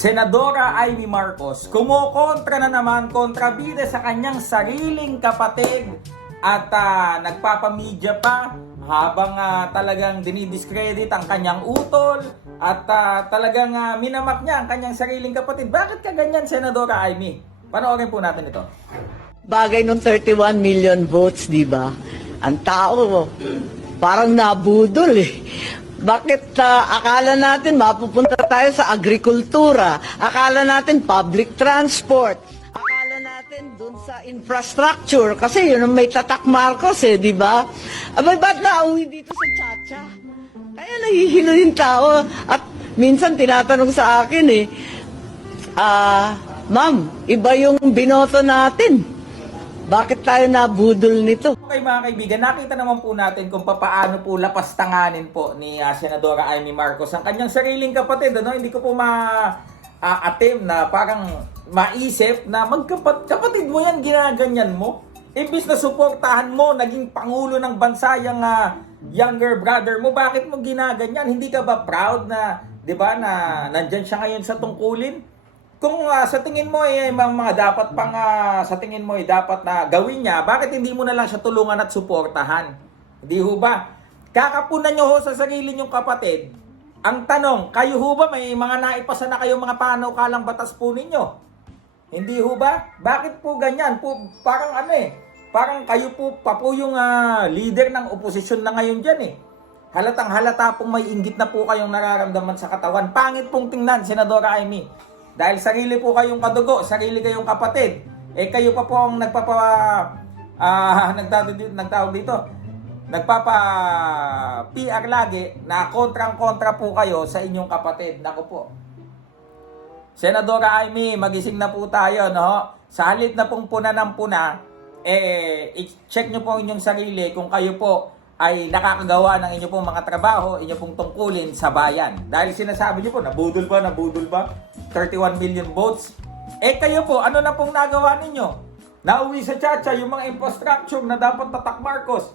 Senadora Amy Marcos kumukontra na naman kontrabida sa kanyang sariling kapatid at ah, nagpapamedya pa habang ah, talagang dinidiscredit ang kanyang utol at ah, talagang ah, minamak niya ang kanyang sariling kapatid. Bakit ka ganyan, Senadora Amy? Panoorin po natin ito. Bagay nung 31 million votes, di ba? Ang tao, parang nabudol eh. Bakit ah, akala natin mapupunta tayo sa agrikultura? Akala natin public transport? Akala natin dun sa infrastructure? Kasi yun ang may tatak Marcos eh, di ba? Abay, ba't nauwi dito sa Chacha? Kaya nahihilo yung tao. At minsan tinatanong sa akin eh, ah, ma'am, iba yung binoto natin. Bakit tayo nabudol nito? Okay mga kaibigan, nakita naman po natin kung papaano po lapastanganin po ni ah, Senadora Amy Marcos ang kanyang sariling kapatid. Ano? Hindi ko po ma-attempt na parang maisip na magkapat kapatid mo yan, ginaganyan mo. Imbis na suportahan mo, naging pangulo ng bansa yung ah, younger brother mo, bakit mo ginaganyan? Hindi ka ba proud na, di ba, na nandyan siya ngayon sa tungkulin? Kung ah, sa tingin mo eh mga, mga dapat pang ah, sa tingin mo eh dapat na gawin niya, bakit hindi mo na lang siya tulungan at suportahan? Hindi ho ba? Kakapunan niyo ho sa sarili niyong kapatid. Ang tanong, kayo ho ba may mga naipasa na kayo mga panukalang batas po ninyo? Hindi ho ba? Bakit po ganyan? Po, parang ano eh, parang kayo po pa po yung ah, leader ng oposisyon na ngayon dyan eh. Halatang halata pong may inggit na po kayong nararamdaman sa katawan. Pangit pong tingnan, Senadora Amy. Dahil sarili po kayong kadugo, sarili kayong kapatid. Eh kayo pa po ang nagpapa ah nagtawag dito, nagtawag dito. Nagpapa PR lagi na kontrang-kontra po kayo sa inyong kapatid. Nako po. Senadora Amy, magising na po tayo, no? Sa halip na pong puna ng puna, eh, i-check nyo po inyong sarili kung kayo po ay nakakagawa ng inyong pong mga trabaho, inyong pong tungkulin sa bayan. Dahil sinasabi nyo po, nabudol ba, nabudol ba? 31 million votes. Eh kayo po, ano na pong nagawa ninyo? Nauwi sa Chacha yung mga infrastructure na dapat tatak Marcos.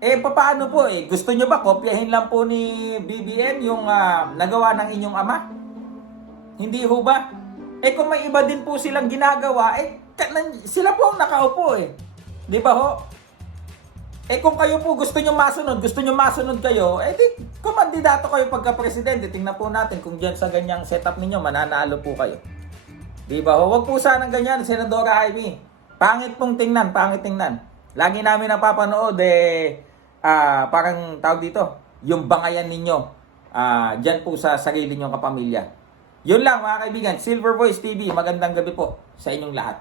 Eh, paano po eh? Gusto nyo ba kopyahin lang po ni BBM yung ah, nagawa ng inyong ama? Hindi ho ba? Eh kung may iba din po silang ginagawa, eh sila po ang nakaupo eh. Di ba ho? Eh kung kayo po gusto nyo masunod, gusto nyo masunod kayo, eh di kumandidato kayo pagka-presidente. Tingnan po natin kung dyan sa ganyang setup ninyo, mananalo po kayo. Di ba? Huwag po sanang ganyan, Senadora Ivy. Pangit pong tingnan, pangit tingnan. Lagi namin napapanood eh, ah, parang tawag dito, yung bangayan ninyo, ah, dyan po sa sarili nyong kapamilya. Yun lang mga kaibigan, Silver Voice TV, magandang gabi po sa inyong lahat.